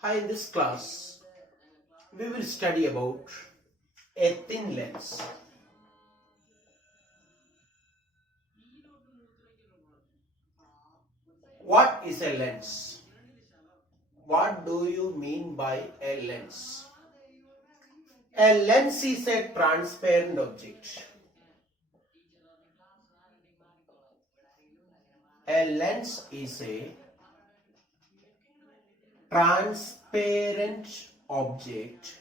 Hi, in this class, we will study about a thin lens. What is a lens? What do you mean by a lens? A lens is a transparent object. A lens is a transparent object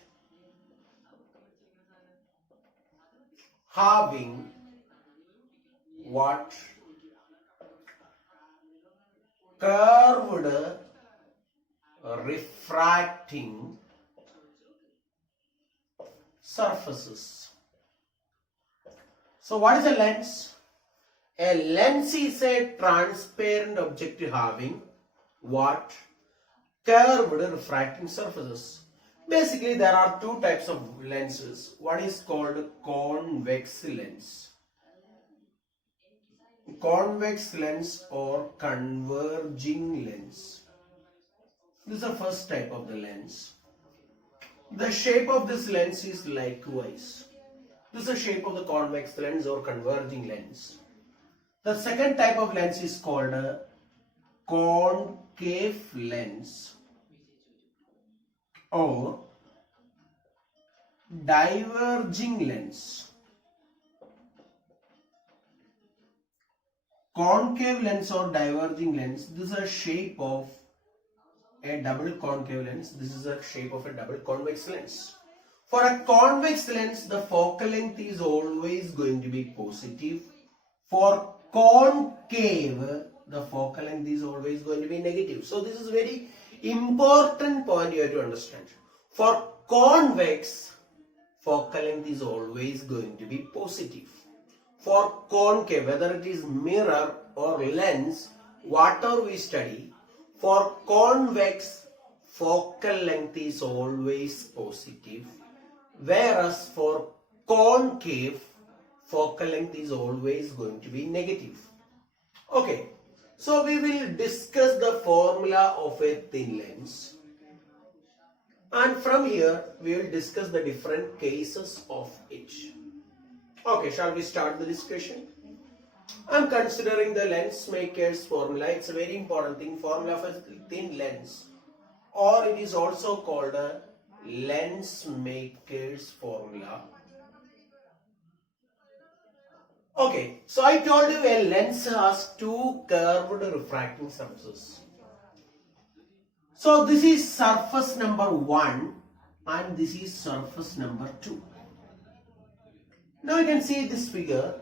having what? Curved refracting surfaces. So what is a lens? A lens is a transparent object having what? Curved refracting surfaces. Basically, there are two types of lenses. One is called convex lens. Convex lens or converging lens. This is the first type of the lens. The shape of this lens is likewise. This is the shape of the convex lens or converging lens. The second type of lens is called a concave lens or diverging lens. Concave lens or diverging lens, this is a shape of a double concave lens. This is a shape of a double convex lens. For a convex lens, the focal length is always going to be positive. For concave, the focal length is always going to be negative. So this is very important point you have to understand. For convex, focal length is always going to be positive. For concave, whether it is mirror or lens, whatever we study, for convex, focal length is always positive. Whereas for concave, focal length is always going to be negative. Okay, so we will discuss the formula of a thin lens. And from here, we will discuss the different cases of it. Okay, shall we start the discussion? I am considering the lens maker's formula. It's a very important thing, formula of a thin lens, or it is also called a lens maker's formula. Okay, so I told you a lens has two curved refracting surfaces. So this is surface number 1 and this is surface number 2. Now you can see this figure.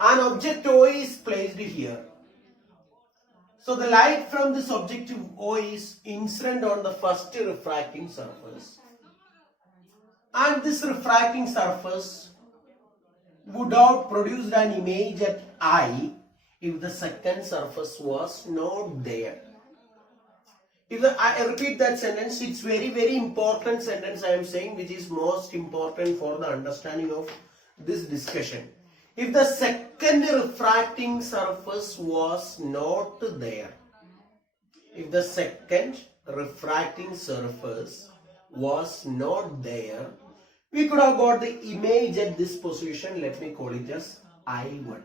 An object O is placed here. So the light from this object O is incident on the first refracting surface. And this refracting surface would have produced an image at I if the second surface was not there. I repeat that sentence, it's very important sentence I am saying, which is most important for the understanding of this discussion. If the second refracting surface was not there, if the second refracting surface was not there, we could have got the image at this position, let me call it as I1.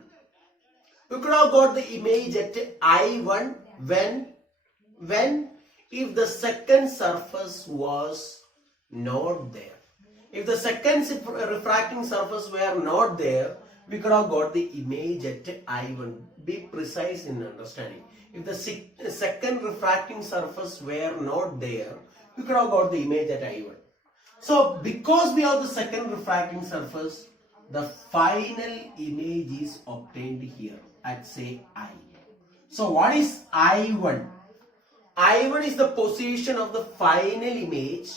We could have got the image at I1 when if the second surface was not there. If the second refracting surface were not there, we could have got the image at I1. Be precise in understanding. If the second refracting surface were not there, we could have got the image at I1. So because we have the second refracting surface, the final image is obtained here at say I. So what is I1? I1 is the position of the final image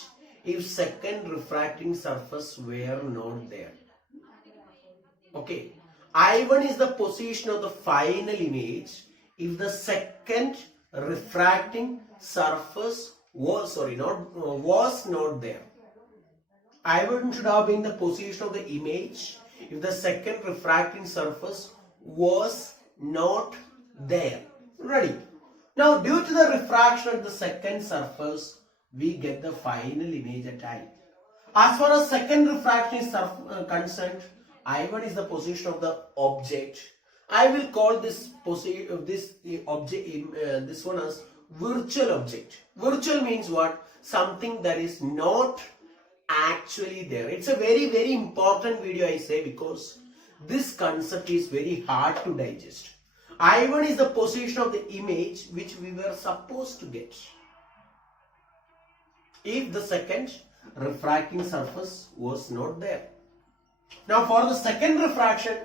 if second refracting surface were not there. Okay, I1 is the position of the final image if the second refracting surface was not there. I1 should have been the position of the image if the second refracting surface was not there. Ready? Now, due to the refraction at the second surface, we get the final image at I. As far as second refraction is concerned, I1 is the position of the object. I will call this this one as virtual object. Virtual means what? Something that is not actually there. It's a very, very important video, I say, because this concept is very hard to digest. I1 is the position of the image which we were supposed to get if the second refracting surface was not there. Now, for the second refraction,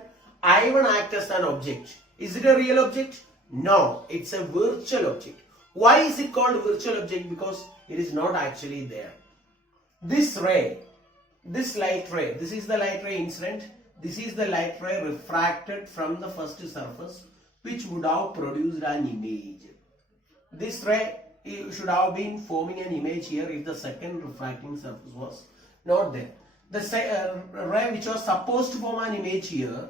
I1 acts as an object. Is it a real object? No, it's a virtual object. Why is it called virtual object? Because it is not actually there. This ray, this light ray, this is the light ray incident, this is the light ray refracted from the first surface, which would have produced an image. This ray should have been forming an image here if the second refracting surface was not there. The ray which was supposed to form an image here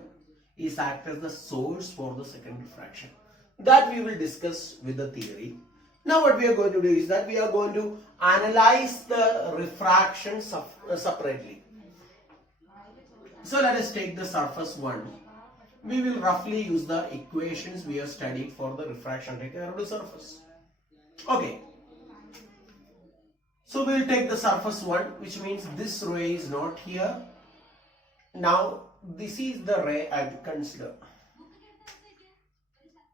is act as the source for the second refraction. That we will discuss with the theory. Now what we are going to do is that we are going to analyze the refraction separately. So let us take the surface 1. We will roughly use the equations we have studied for the refraction rate of the surface. Okay. So we will take the surface 1, which means this ray is not here. Now this is the ray I will consider.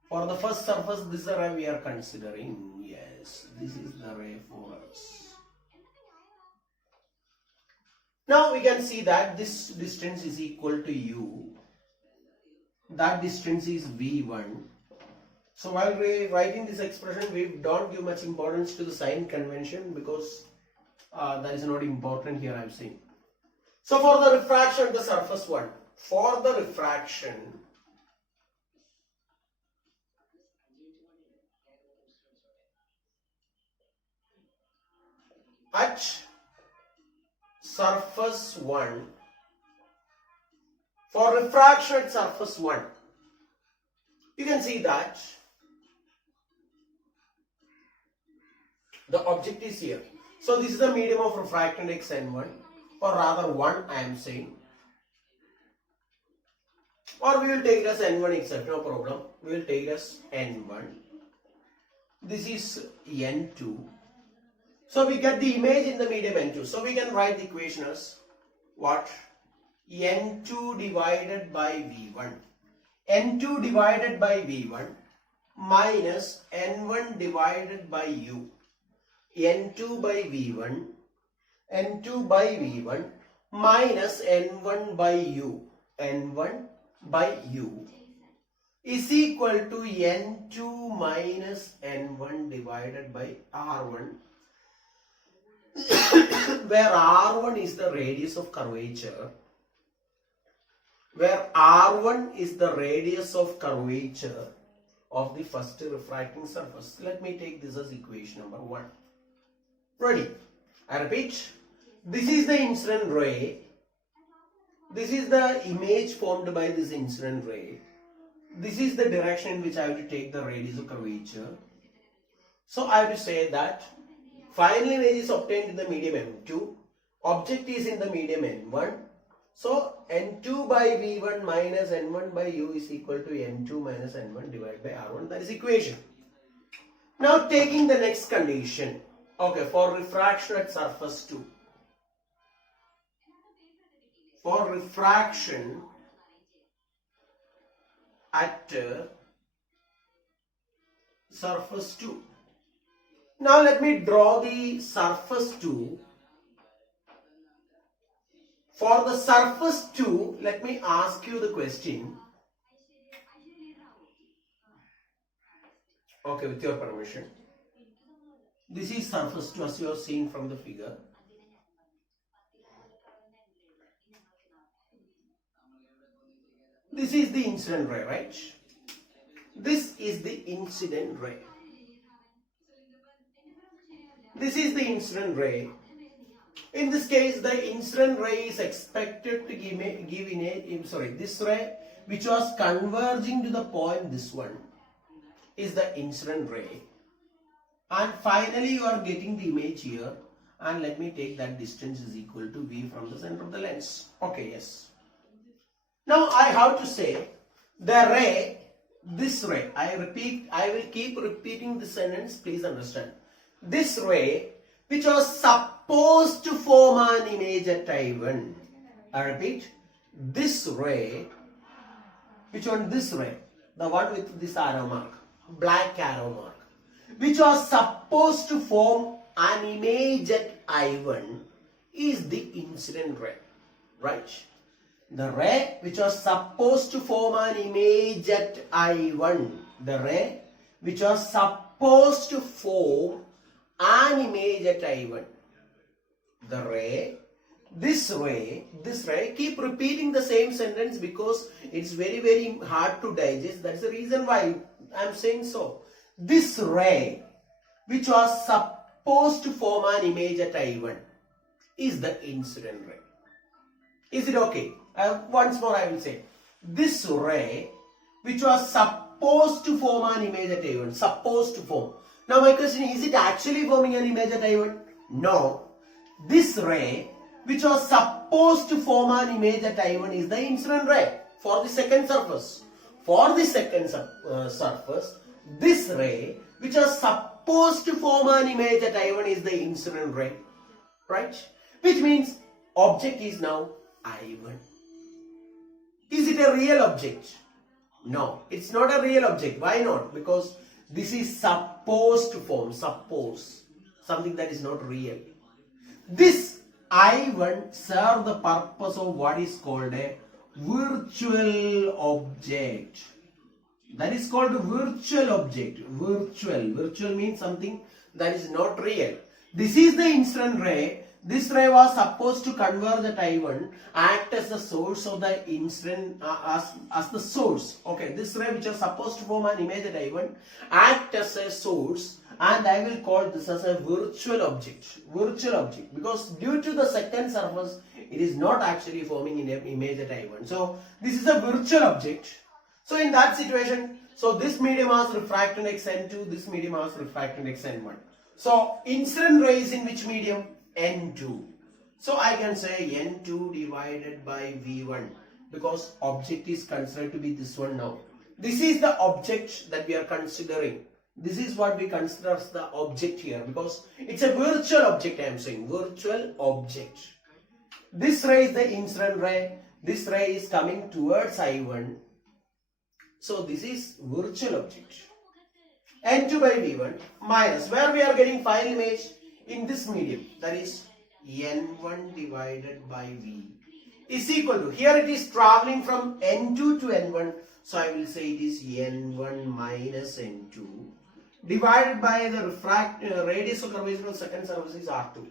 For the first surface, this is the ray we are considering. Yes, this is the ray for us. Now we can see that this distance is equal to u. That distance is v1. So while writing this expression, we don't give much importance to the sign convention because that is not important here, I am saying. So for the refraction of the surface 1, for the refraction at surface 1, for refraction at surface 1, you can see that the object is here. So this is the medium of refractant x n1, or rather 1 I am saying, or we will take it as n1 itself, no problem. We will take it as n1. This is n2. So we get the image in the medium n2. So we can write the equation as what? n2 divided by v1. n2 divided by v1 minus n1 divided by u. n2 by v1, n2 by v1 minus n1 by u, n1 by u is equal to n2 minus n1 divided by r1, where r1 is the radius of curvature, where r1 is the radius of curvature of the first refracting surface. Let me take this as equation number 1. Ready? I repeat, this is the incident ray. This is the image formed by this incident ray. This is the direction in which I have to take the radius of curvature. So I have to say that final image is obtained in the medium m2. Object is in the medium n1. So n2 by v1 minus n1 by u is equal to n2 minus n1 divided by r1. That is equation. Now taking the next condition. Okay, for refraction at surface 2. For refraction at surface 2. Now let me draw the surface 2. For the surface 2, let me ask you the question. Okay, with your permission. This is surface 2 as you have seen from the figure. This is the incident ray, right? This is the incident ray. This is the incident ray. In this case, the incident ray is expected to this ray which was converging to the point, this one is the incident ray. And finally you are getting the image here, and let me take that distance is equal to V from the center of the lens. Okay, yes. Now I have to say the ray, this ray, I will keep repeating the sentence, please understand. This ray which was supposed to form an image at I1. I repeat, this ray, which one? This ray, the one with this arrow mark, black arrow mark, which was supposed to form an image at I1 is the incident ray, right? The ray which was supposed to form an image at I1, the ray which was supposed to form an image at I1, the ray, this ray, keep repeating the same sentence because it's very hard to digest. That's the reason why I'm saying so. This ray which was supposed to form an image at I1 is the incident ray. Is it okay? Once more I will say, this ray which was supposed to form an image at I1, supposed to form. Now my question is it actually forming an image at I1? No. This ray which was supposed to form an image at I1 is the incident ray for the second surface. For the second surface, this ray which was supposed to form an image at I1 is the incident ray, right? Which means object is now I1. Is it a real object? No, it's not a real object. Why not? Because this is supposed to form, suppose, something that is not real. This I1 serves the purpose of what is called a virtual object. That is called a virtual object. Virtual means something that is not real. This is the incident ray. This ray was supposed to converge at I1, act as the source of the incident, as the source. Okay, this ray which was supposed to form an image at I1, act as a source, and I will call this as a virtual object. Virtual object, because due to the second surface, it is not actually forming an image at I1. So this is a virtual object. So in that situation, so this medium has refractive index N2, this medium has refractive index N1. So incident ray is in which medium? N2. So I can say N2 divided by V1 because object is considered to be this one now. This is the object that we are considering. This is what we consider as the object here because it's a virtual object. I am saying virtual object. This ray is the incident ray. This ray is coming towards I1. So this is virtual object. N2 by V1 minus where we are getting final image in this medium, that is N1 divided by V is equal to, here it is traveling from N2 to N1, so I will say it is N1 minus N2 divided by the radius of curvature of second surface is R2.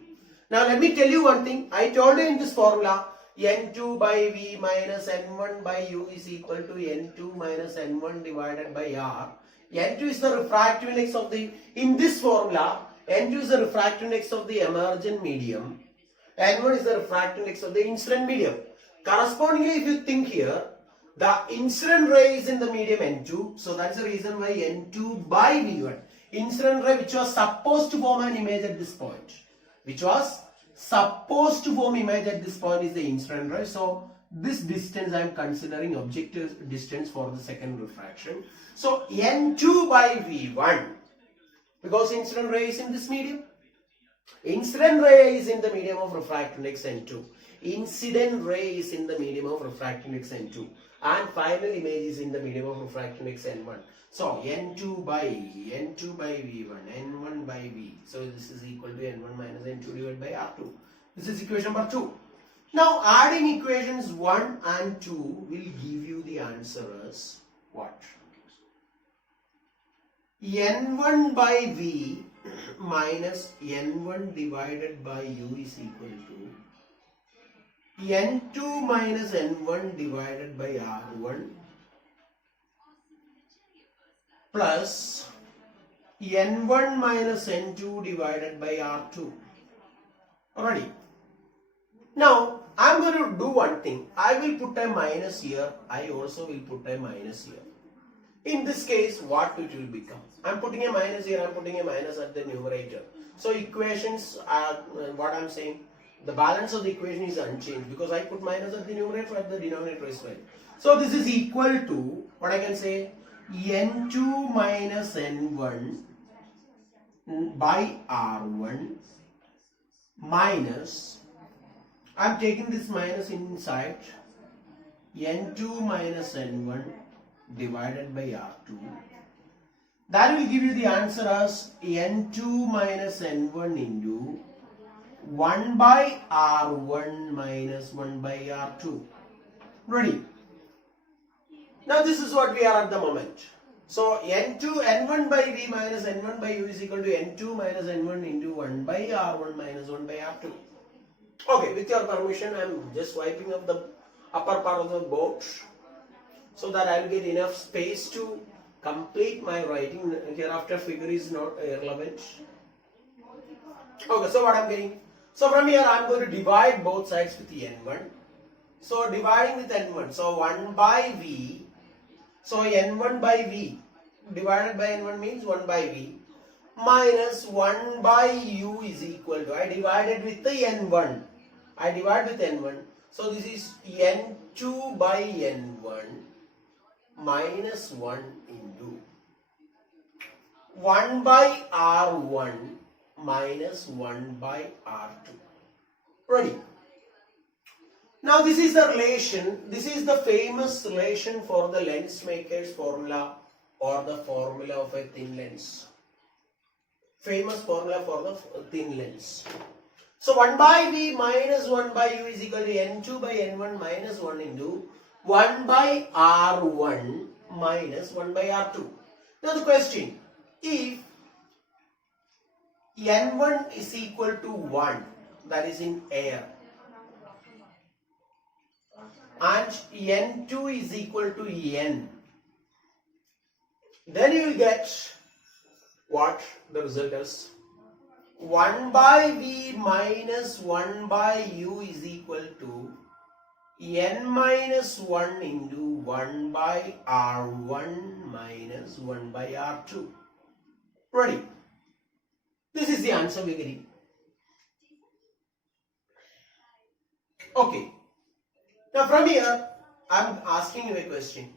Now let me tell you one thing. I told you in this formula N2 by V minus N1 by U is equal to N2 minus N1 divided by R. N2 is the refractive index of the, in this formula N2 is the refractive index of the emergent medium. N1 is the refractive index of the incident medium. Correspondingly, if you think here, the incident ray is in the medium N2. So that's the reason why N2 by V1. Incident ray which was supposed to form an image at this point. Which was supposed to form image at this point is the incident ray. So this distance I am considering objective distance for the second refraction. So N2 by V1. Because incident ray is in this medium. Incident ray is in the medium of refractive index N2. Incident ray is in the medium of refractive index N2. And final image is in the medium of refractive index N1. So N2 by V1, N1 by V. So this is equal to N1 minus N2 divided by R2. This is equation number 2. Now adding equations 1 and 2 will give you the answer as what? N1 by V minus N1 divided by U is equal to N2 minus N1 divided by R1 plus N1 minus N2 divided by R2. Alrighty. Now I am going to do one thing. I will put a minus here. I also will put a minus here. In this case, what it will become? I am putting a minus here, I am putting a minus at the numerator. So equations are, what I am saying, the balance of the equation is unchanged because I put minus at the numerator, at the denominator as well. So this is equal to, what I can say, n2 minus n1 by r1 minus, I am taking this minus inside, n2 minus n1 divided by r2. That will give you the answer as n2 minus n1 into 1 by r1 minus 1 by r2. Ready? Now this is what we are at the moment. So n1 by v minus n1 by u is equal to n2 minus n1 into 1 by r1 minus 1 by r2. Okay, with your permission, I am just wiping up the upper part of the board so that I will get enough space to complete my writing. Hereafter figure is not irrelevant. Okay, so what I am getting? So from here I am going to divide both sides with the n1. So dividing with n1, so 1 by v. So n1 by v divided by n1 means 1 by v minus 1 by u is equal to, I divided with the n1. I divide with n1. So this is n2 by n1 minus 1 into 1 by r1 minus 1 by r2. Ready? Now this is the relation, this is the famous relation for the lens maker's formula or the formula of a thin lens. Famous formula for the thin lens. So 1 by v minus 1 by u is equal to n2 by n1 minus 1 into 1 by r1 minus 1 by r2. Now the question, if n1 is equal to 1, that is in air, and n2 is equal to n, then you will get what the result is. 1 by v minus 1 by u is equal to n minus 1 into 1 by r1 minus 1 by r2. Ready? This is the answer we are getting. Okay. Now from here, I am asking you a question.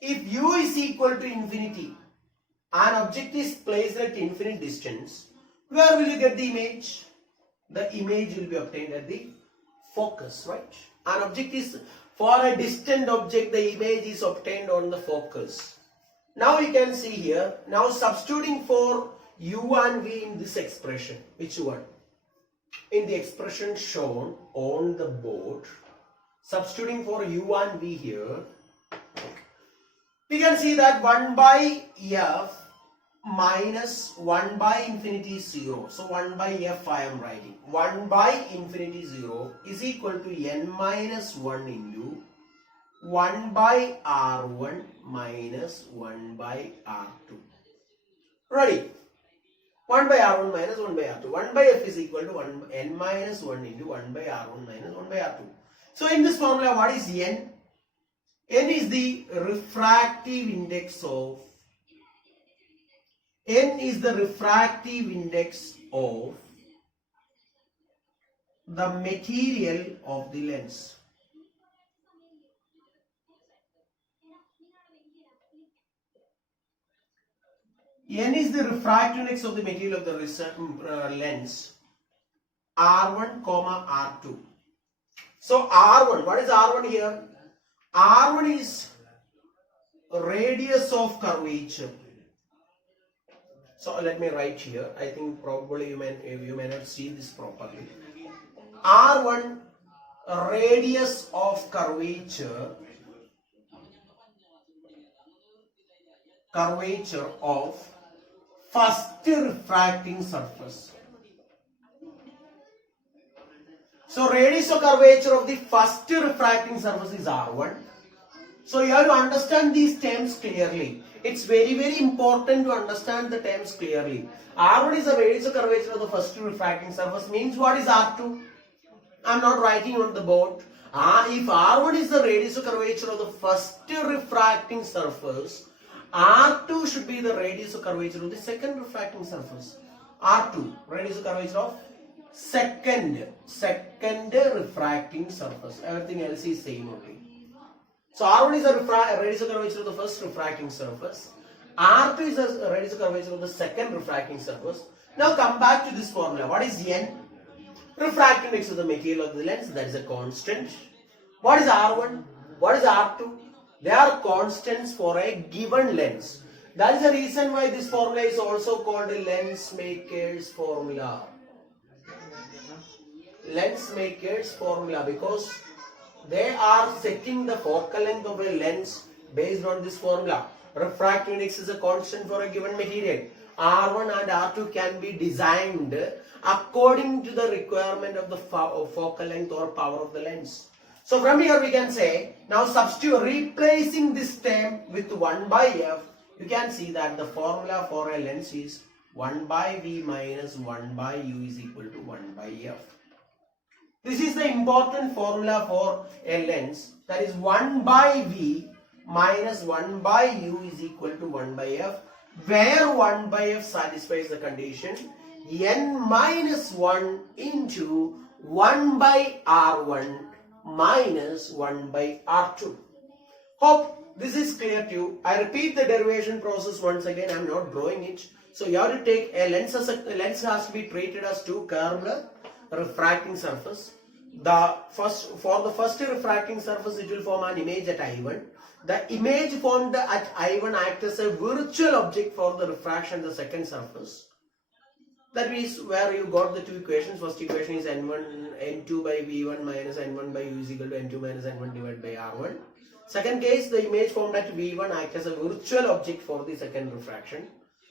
If u is equal to infinity, an object is placed at infinite distance, where will you get the image? The image will be obtained at the focus, right? An object is, for a distant object, the image is obtained on the focus. Now you can see here, now substituting for u and v in this expression, which one? In the expression shown on the board, substituting for u and v here, we can see that 1 by f minus 1 by infinity 0. So 1 by f I am writing. 1 by infinity 0 is equal to n minus 1 into 1 by r1 minus 1 by r2. Ready? 1 by r1 minus 1 by r2. 1 by f is equal to n minus 1 into 1 by r1 minus 1 by r2. So in this formula, what is n? N is the refractive index of, n is the refractive index of the material of the lens. N is the refractive index of the material of the lens, R1, R2. So R1, what is R1 here? R1 is radius of curvature. So let me write here. I think probably you may not see this properly. R1, radius of curvature of first refracting surface. So radius of curvature of the first refracting surface is R1. So you have to understand these terms clearly. It's very, very important to understand the terms clearly. R1 is the radius of curvature of the first refracting surface, means what is R2? I am not writing on the board. If R1 is the radius of curvature of the first refracting surface, R2 should be the radius of curvature of the second refracting surface. R2, radius of curvature of second refracting surface. Everything else is same only. So R1 is the radius of curvature of the first refracting surface. R2 is the radius of curvature of the second refracting surface. Now come back to this formula. What is N? Refractive index of the material of the lens, that is a constant. What is R1? What is R2? They are constants for a given lens. That is the reason why this formula is also called a lens maker's formula. Lens maker's formula, because they are setting the focal length of a lens based on this formula. Refractive index is a constant for a given material. R1 and R2 can be designed according to the requirement of the focal length or power of the lens. So from here we can say, now substitute, replacing this term with 1 by f, you can see that the formula for a lens is 1 by v minus 1 by u is equal to 1 by f. This is the important formula for a lens, that is 1 by v minus 1 by u is equal to 1 by f, where 1 by f satisfies the condition n minus 1 into 1 by r1 minus 1 by r2. Hope this is clear to you. I repeat the derivation process once again. I am not drawing it. So you have to take a lens has to be treated as two curved refracting surface. For the first refracting surface, it will form an image at I1. The image formed at I1 acts as a virtual object for the refraction of the second surface. That is where you got the two equations. First equation is n2 by v1 minus n1 by u is equal to n2 minus n1 divided by r1. Second case, the image formed at v1 acts as a virtual object for the second refraction.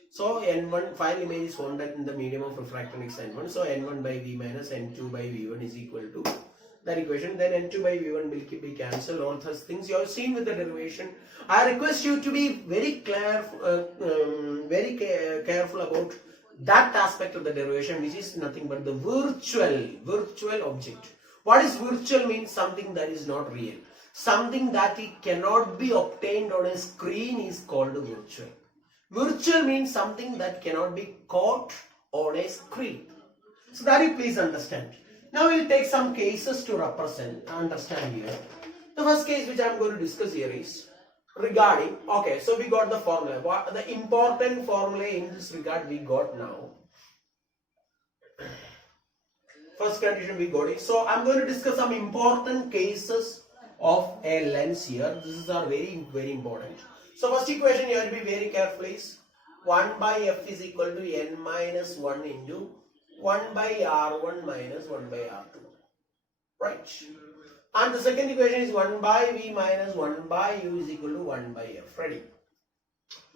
So n1 final image is formed in the medium of refracting index n1. So n1 by v minus n2 by v1 is equal to that equation. Then n2 by v1 will be cancelled. All such things you have seen with the derivation. I request you to be very careful about that aspect of the derivation, which is nothing but the virtual object. What is virtual means? Something that is not real. Something that it cannot be obtained on a screen is called virtual. Virtual means something that cannot be caught on a screen. So that you please understand. Now we will take some cases to understand here. The first case which I am going to discuss here is regarding, okay, so we got the formula. What the important formula in this regard we got now. First condition we got it. So I'm going to discuss some important cases of a lens here. These are very important. So first equation you have to be very careful is 1 by f is equal to n minus 1 into 1 by r1 minus 1 by r2. Right. And the second equation is 1 by v minus 1 by u is equal to 1 by f. Ready?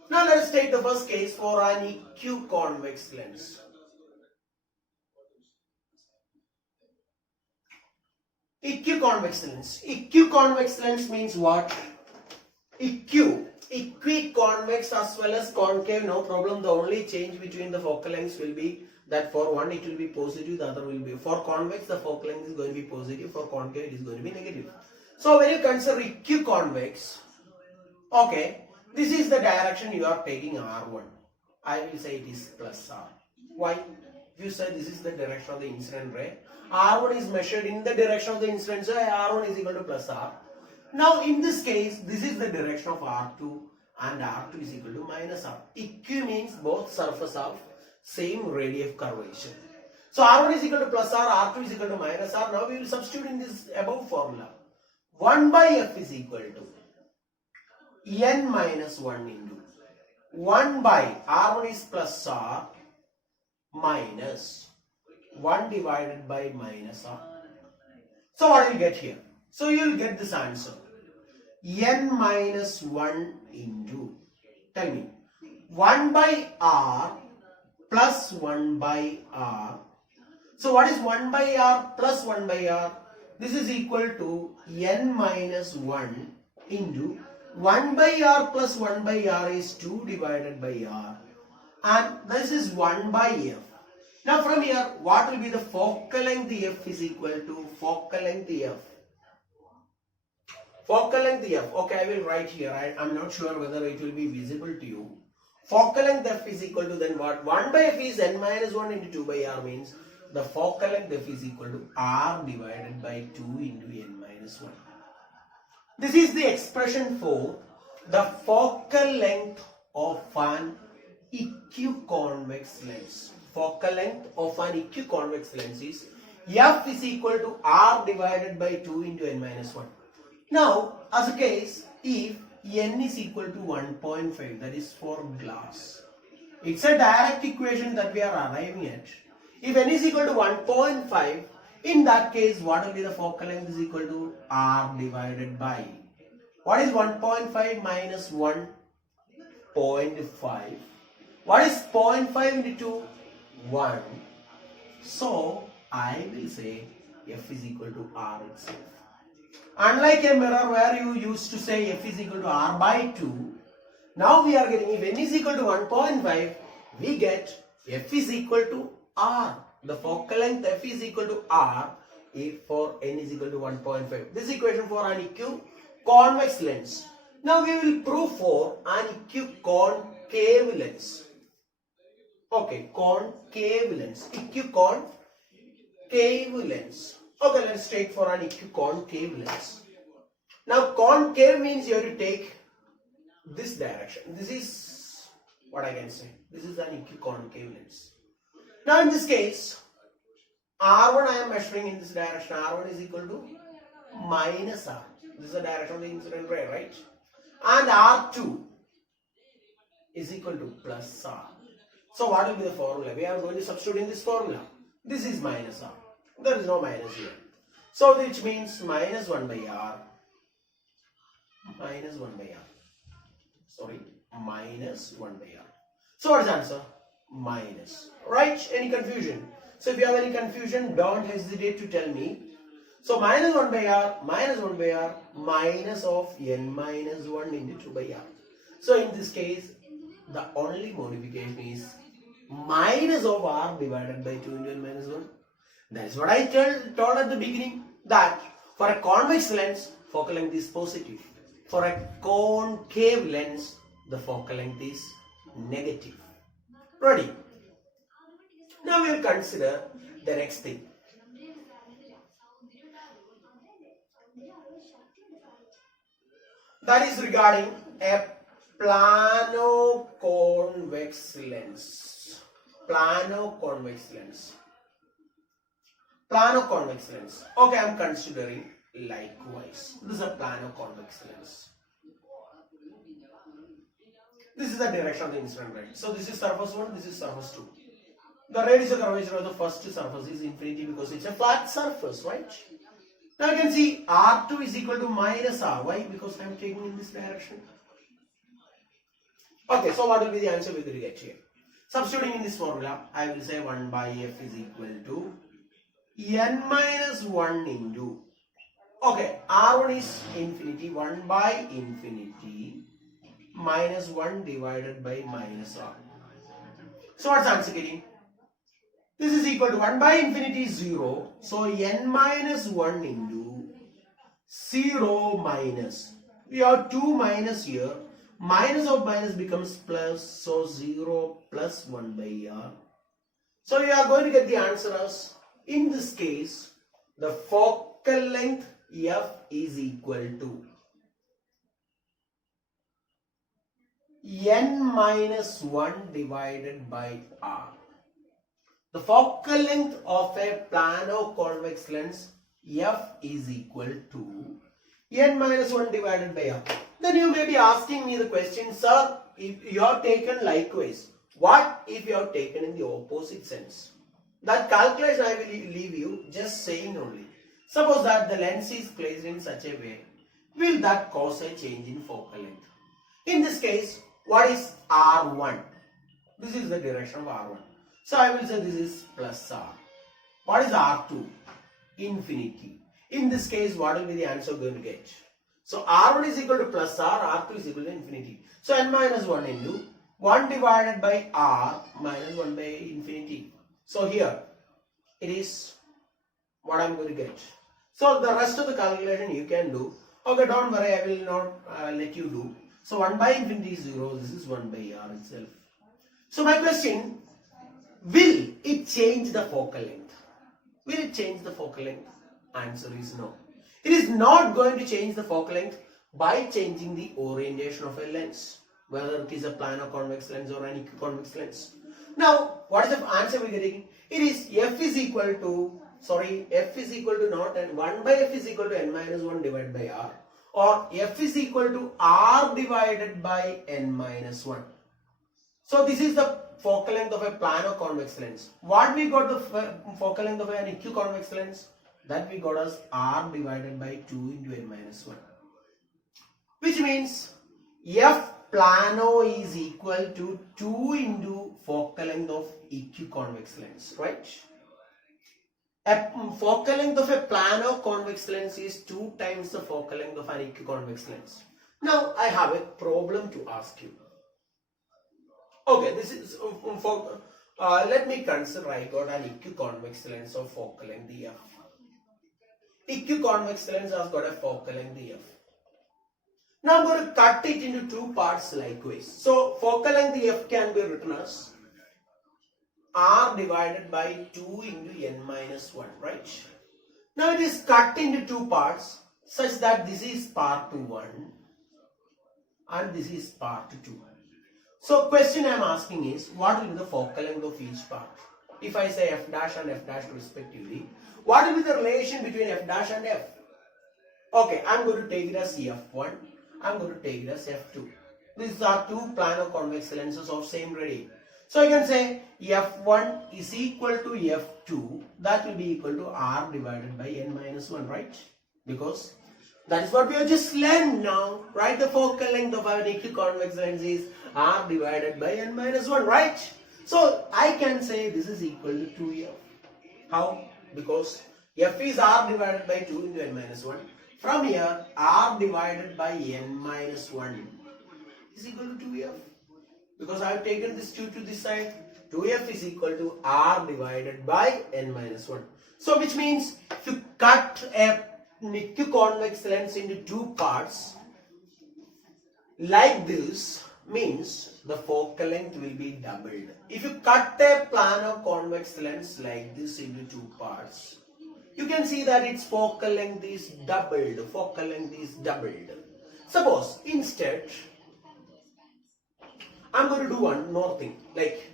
Now let us take the first case for an equiconvex lens. Equiconvex lens. Equiconvex lens means what? Equiconvex as well as concave, no problem. The only change between the focal lengths will be that for one it will be positive, the other will be, for convex the focal length is going to be positive, for concave it is going to be negative. So when you consider equiconvex, okay, this is the direction you are taking R1. I will say it is plus R. Why? If you say this is the direction of the incident ray, R1 is measured in the direction of the incident, so R1 is equal to plus R. Now in this case, this is the direction of R2 and R2 is equal to minus R. Equi means both surfaces have same radius of curvature. So R1 is equal to plus R, R2 is equal to minus R. Now we will substitute in this above formula. 1 by f is equal to n minus 1 into 1 by R1 is plus R minus 1 divided by minus R. So what do you get here? So you will get this answer. N minus 1 into, tell me, 1 by R plus 1 by R. So what is 1 by R plus 1 by R? This is equal to n minus 1 into 1 by R plus 1 by R is 2 divided by R. And this is 1 by f. Now from here, what will be the focal length f is equal to focal length f. Focal length f. Okay, I will write here. I'm not sure whether it will be visible to you. Focal length f is equal to then what? 1 by f is n minus 1 into 2 by r, means the focal length f is equal to r divided by 2 into n minus 1. This is the expression for the focal length of an equiconvex lens. Focal length of an equiconvex lens is f is equal to r divided by 2 into n minus 1. Now, as a case, if n is equal to 1.5, that is for glass. It's a direct equation that we are arriving at. If n is equal to 1.5, in that case, what will be the focal length is equal to r divided by. What is 1.5 minus 1.5? What is 0.5 into 2? 1. So, I will say f is equal to r itself. Unlike a mirror where you used to say f is equal to r by 2, now we are getting, if n is equal to 1.5, we get f is equal to r. The focal length f is equal to r if for n is equal to 1.5. This equation for an equiconvex lens. Now we will prove for an equiconcave lens. Okay, concave lens. Equiconcave lens. Okay, let's take for an equiconcave lens. Now concave means you have to take this direction. This is what I can say. This is an equiconcave lens. Now in this case, R1 I am measuring in this direction. R1 is equal to minus R. This is the direction of the incident ray, right? And R2 is equal to plus R. So what will be the formula? We are going to substitute in this formula. This is minus R. There is no minus here. So which means minus 1 by R. Minus 1 by R. Sorry, minus 1 by R. So what is the answer? Minus. Right? Any confusion? So if you have any confusion, don't hesitate to tell me. So minus 1 by R, minus 1 by R, minus of n minus 1 into 2 by R. So in this case, the only modification is minus of R divided by 2 into n minus 1. That's what I told at the beginning, that for a convex lens, focal length is positive. For a concave lens, the focal length is negative. Ready? Now we will consider the next thing. That is regarding a plano-convex lens. Plano-convex lens. Plano-convex lens. Okay, I am considering likewise. This is a plano-convex lens. This is the direction of the incident ray. So this is surface 1, this is surface 2. The radius of curvature of the first surface is infinity because it's a flat surface, right? Now you can see R2 is equal to minus R. Why? Because I am taking in this direction. Okay, so what will be the answer we will get here? Substituting in this formula, I will say 1 by f is equal to n minus 1 into, okay, R1 is infinity, 1 by infinity minus 1 divided by minus R. So what's the answer getting? This is equal to 1 by infinity is 0. So n minus 1 into 0 minus. We have 2 minus here. Minus of minus becomes plus. So 0 plus 1 by r. So you are going to get the answer as, in this case, the focal length f is equal to n minus 1 divided by r. The focal length of a plano-convex lens f is equal to n minus 1 divided by r. Then you may be asking me the question, sir, if you have taken likewise, what if you have taken in the opposite sense? That calculation I will leave you just saying only. Suppose that the lens is placed in such a way, will that cause a change in focal length? In this case, what is R1? This is the direction of R1. So I will say this is plus R. What is R2? Infinity. In this case, what will be the answer going to get? So R1 is equal to plus R, R2 is equal to infinity. So n minus 1 into 1 divided by R minus 1 by infinity. So here it is what I am going to get. So the rest of the calculation you can do. Okay, don't worry, I will not let you do. So 1 by infinity is 0, this is 1 by r itself. So my question, will it change the focal length? Will it change the focal length? Answer is no. It is not going to change the focal length by changing the orientation of a lens, whether it is a planar convex lens or an equiconvex lens. Now, what is the answer we are getting? It is f is equal to not n, 1 by f is equal to n minus 1 divided by r, or f is equal to r divided by n minus 1. So this is the focal length of a planar convex lens. What we got the focal length of an equiconvex lens? That we got as r divided by 2 into n minus 1. Which means f plano is equal to 2 into focal length of equiconvex lens, right? A focal length of a plano convex lens is 2 times the focal length of an equiconvex lens. Now I have a problem to ask you. Okay, this is let me consider I got an equiconvex lens of focal length f. Equiconvex lens has got a focal length f. Now I'm going to cut it into 2 parts likewise. So focal length f can be written as r divided by 2 into n minus 1, right? Now it is cut into 2 parts such that this is part 1 and this is part 2. So question I am asking is, what will be the focal length of each part? If I say f dash and f dash respectively, what will be the relation between f dash and f? Okay, I am going to take it as f1, I am going to take it as f2. These are 2 planar convex lenses of same radii. So I can say f1 is equal to f2, that will be equal to r divided by n minus 1, right? Because that is what we have just learned now, right? The focal length of our equiconvex lens is r divided by n minus 1, right? So I can say this is equal to 2f. How? Because f is r divided by 2 into n minus 1. From here, r divided by n minus 1 is equal to 2f. Because I have taken this 2 to this side, 2f is equal to r divided by n minus 1. So which means if you cut a equiconvex lens into 2 parts like this, means the focal length will be doubled. If you cut a planar convex lens like this into 2 parts, you can see that its focal length is doubled. Focal length is doubled. Suppose instead, I'm going to do one more thing. Like,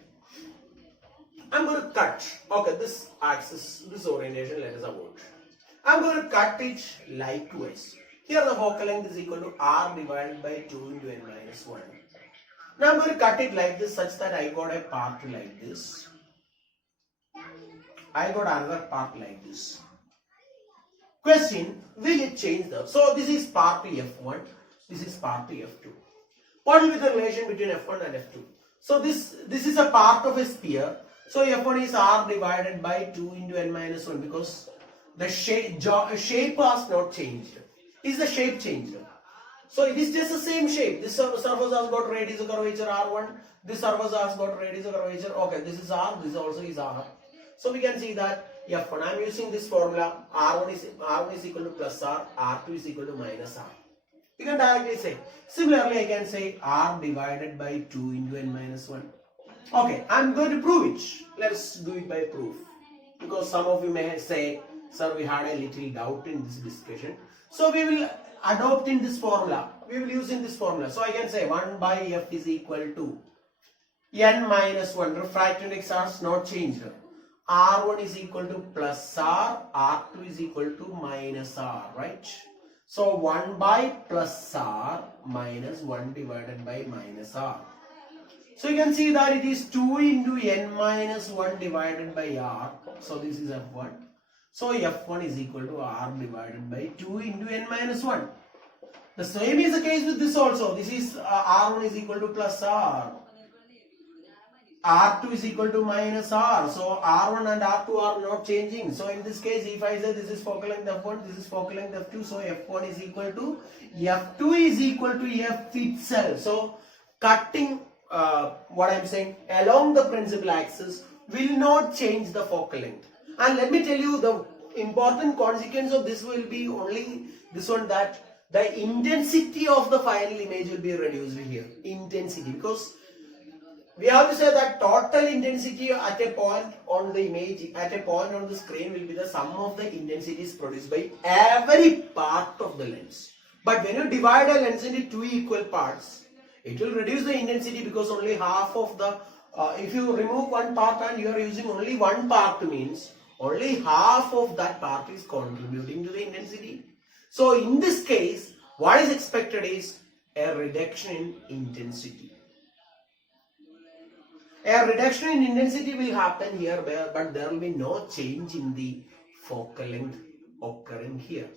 I'm going to cut, okay, this axis, this orientation, let us avoid. I'm going to cut it likewise. Here the focal length is equal to r divided by 2 into n minus 1. Now I'm going to cut it like this such that I got a part like this. I got another part like this. Question, will it change the... So this is part f1, this is part f2. What will be the relation between f1 and f2? So this is a part of a sphere. So f1 is r divided by 2 into n minus 1 because the shape has not changed. Is the shape changed? So it is just the same shape. This surface has got radius of curvature r1. This surface has got radius of curvature. Okay, this is r. This also is r. So we can see that f1. I am using this formula. R1 is equal to plus r. R2 is equal to minus r. You can directly say. Similarly, I can say r divided by 2 into n minus 1. Okay, I am going to prove it. Let's do it by proof. Because some of you may say, sir, we had a little doubt in this discussion. So we will adopt in this formula. We will use in this formula. So I can say 1 by f is equal to n minus 1. Refractive index has not changed. R1 is equal to plus r. R2 is equal to minus r. Right? So 1 by plus r minus 1 divided by minus r. So you can see that it is 2 into n minus 1 divided by r. So this is f1. So f1 is equal to r divided by 2 into n minus 1. The same is the case with this also. This is r1 is equal to plus r. R2 is equal to minus r. So r1 and r2 are not changing. So in this case, if I say this is focal length f1, this is focal length f2. So f1 is equal to f2 is equal to f itself. So cutting what I am saying along the principal axis will not change the focal length. And let me tell you, the important consequence of this will be only this one, that the intensity of the final image will be reduced here. Intensity, because we have to say that total intensity at a point on the image, at a point on the screen, will be the sum of the intensities produced by every part of the lens. But when you divide a lens into two equal parts, it will reduce the intensity, because only half of the, if you remove one part and you are using only one part, means only half of that part is contributing to the intensity. So in this case, what is expected is a reduction in intensity. A reduction in intensity will happen here, but there will be no change in the focal length occurring here.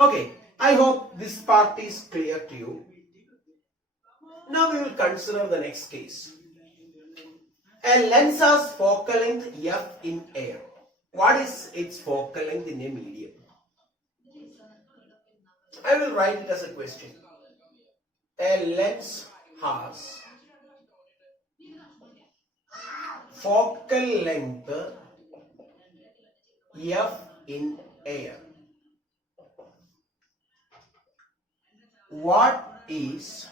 Okay, I hope this part is clear to you. Now we will consider the next case. A lens has focal length f in air. What is its focal length in a medium? I will write it as a question. A lens has focal length f in air. What is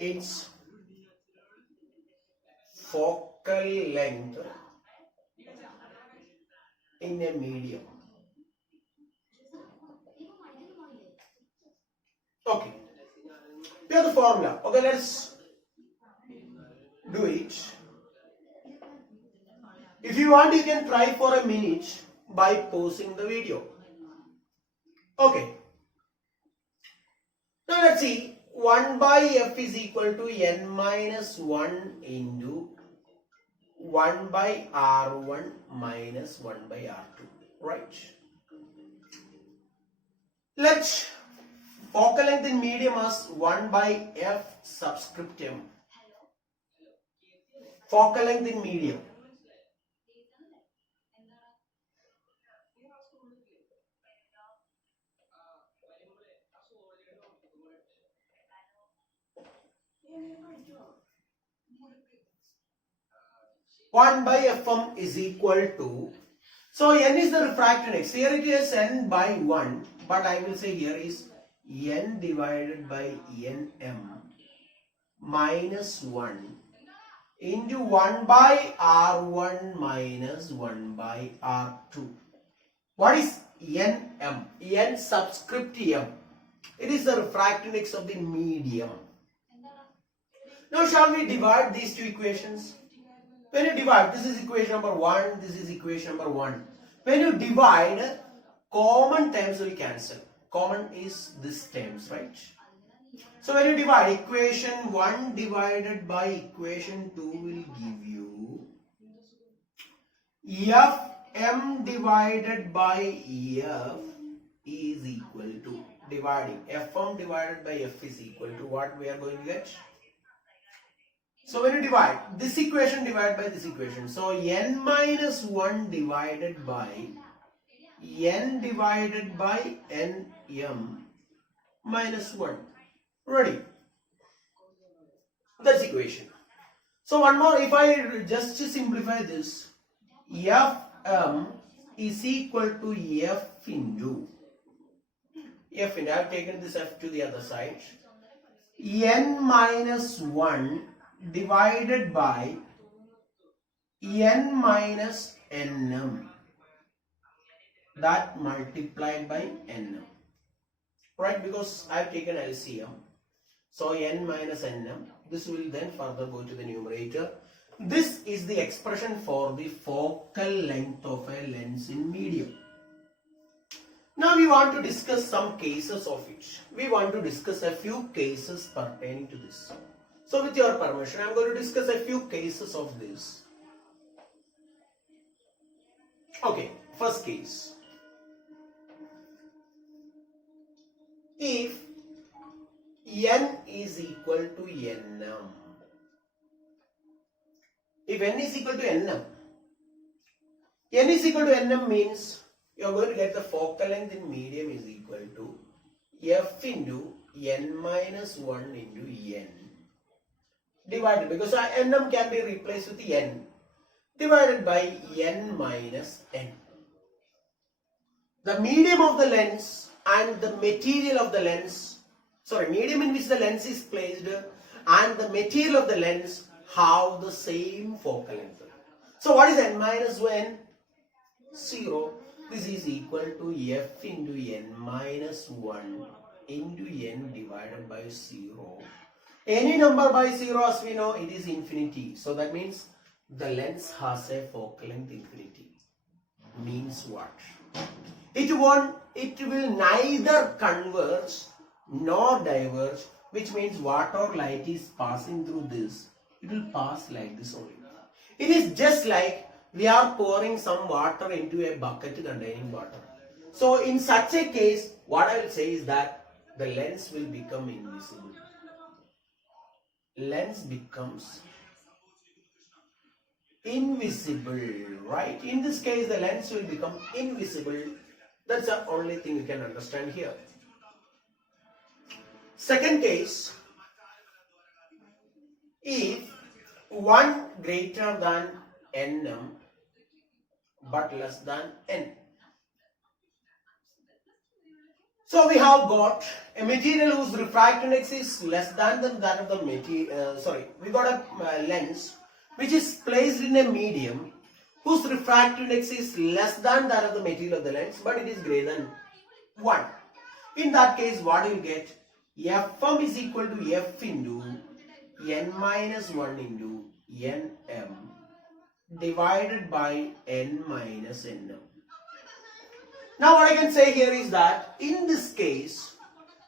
its focal length in a medium? Okay, we have the formula. Okay, let's do it. If you want, you can try for a minute by pausing the video. Okay. Now let's see. 1 by f is equal to n minus 1 into 1 by r1 minus 1 by r2. Right. Let focal length in medium as 1 by f subscript m. Focal length in medium. One by fm is equal to, so n is the refractive index. Here it is n by 1, but I will say here is n divided by nm minus 1 into 1 by r1 minus 1 by r2. What is nm? N subscript m. It is the refractive index of the medium. Now shall we divide these two equations? When you divide, this is equation number 1, this is equation number 1. When you divide, common terms will cancel. Common is this terms, right? So when you divide, equation 1 divided by equation 2 will give you fm divided by f is equal to, dividing, fm divided by f is equal to what we are going to get? So when you divide, this equation divided by this equation. So n minus 1 divided by n divided by nm minus 1. Ready? That's equation. So one more, if I just simplify this, fm is equal to f into, I have taken this f to the other side, n minus 1 divided by n minus nm, that multiplied by nm, right? Because I have taken LCM, so n minus nm, this will then further go to the numerator. This is the expression for the focal length of a lens in medium. Now we want to discuss some cases of it. We want to discuss a few cases pertaining to this. So with your permission, I am going to discuss a few cases of this. Okay, first case. If n is equal to nm, if n is equal to nm, n is equal to nm means you are going to get the focal length in medium is equal to f into n minus 1 into n divided, because nm can be replaced with n, divided by n minus n. The medium of the lens and the material of the lens, medium in which the lens is placed and the material of the lens have the same focal length. So what is n minus 1? 0. This is equal to f into n minus 1 into n divided by 0. Any number by 0, as we know, it is infinity. So that means the lens has a focal length infinity. Means what? It will neither converge nor diverge, which means water light is passing through this. It will pass like this only. It is just like we are pouring some water into a bucket containing water. So in such a case, what I will say is that the lens will become invisible. Lens becomes invisible, right? In this case, the lens will become invisible. That's the only thing you can understand here. Second case, if 1 greater than nm but less than n. So we have got a material whose refractive index is less than that of the material. We got a lens which is placed in a medium whose refractive index is less than that of the material of the lens, but it is greater than 1. In that case, what you get? Fm is equal to f into n minus 1 into nm divided by n minus nm. Now what I can say here is that in this case,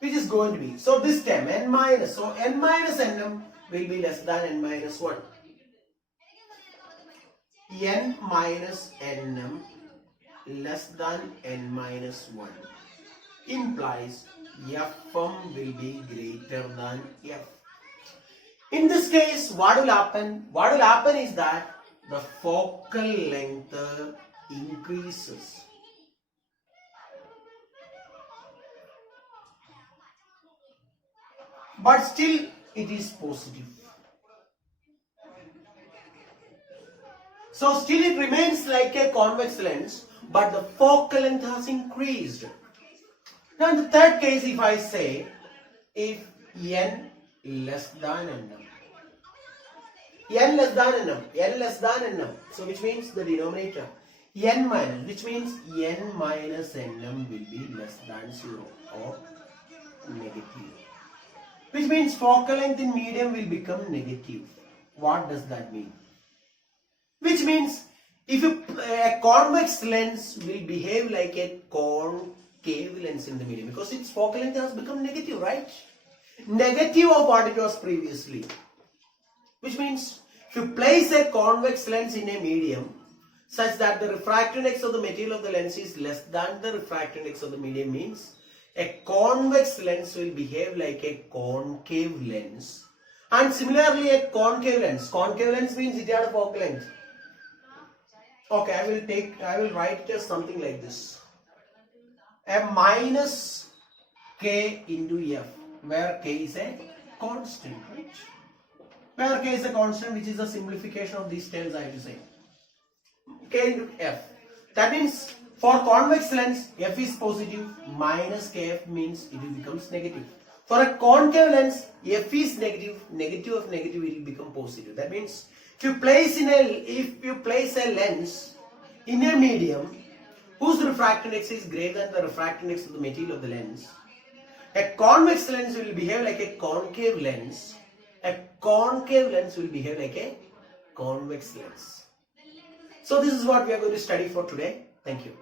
which is going to be, so this term n minus nm will be less than n minus 1. N minus nm less than n minus 1 implies Fm will be greater than f. In this case, what will happen? What will happen is that the focal length increases. But still it is positive. So still it remains like a convex lens, but the focal length has increased. Now in the third case, if I say if n less than nm, n less than nm, so which means the denominator n minus, which means n minus nm will be less than 0 or negative, which means focal length in medium will become negative. What does that mean? Which means if a convex lens will behave like a concave lens in the medium, because its focal length has become negative, right? Negative of what it was previously. Which means if you place a convex lens in a medium such that the refractive index of the material of the lens is less than the refractive index of the medium, means a convex lens will behave like a concave lens. And similarly a concave lens means it has a focal length. Okay, I will write it as something like this. A minus k into f, where k is a constant, right? Where k is a constant, which is a simplification of these terms, I have to say. K into f. That means for convex lens, f is positive, minus kf means it becomes negative. For a concave lens, f is negative, negative of negative it will become positive. That means if you place a lens in a medium whose refractive index is greater than the refractive index of the material of the lens, a convex lens will behave like a concave lens. A concave lens will behave like a convex lens. So this is what we are going to study for today. Thank you.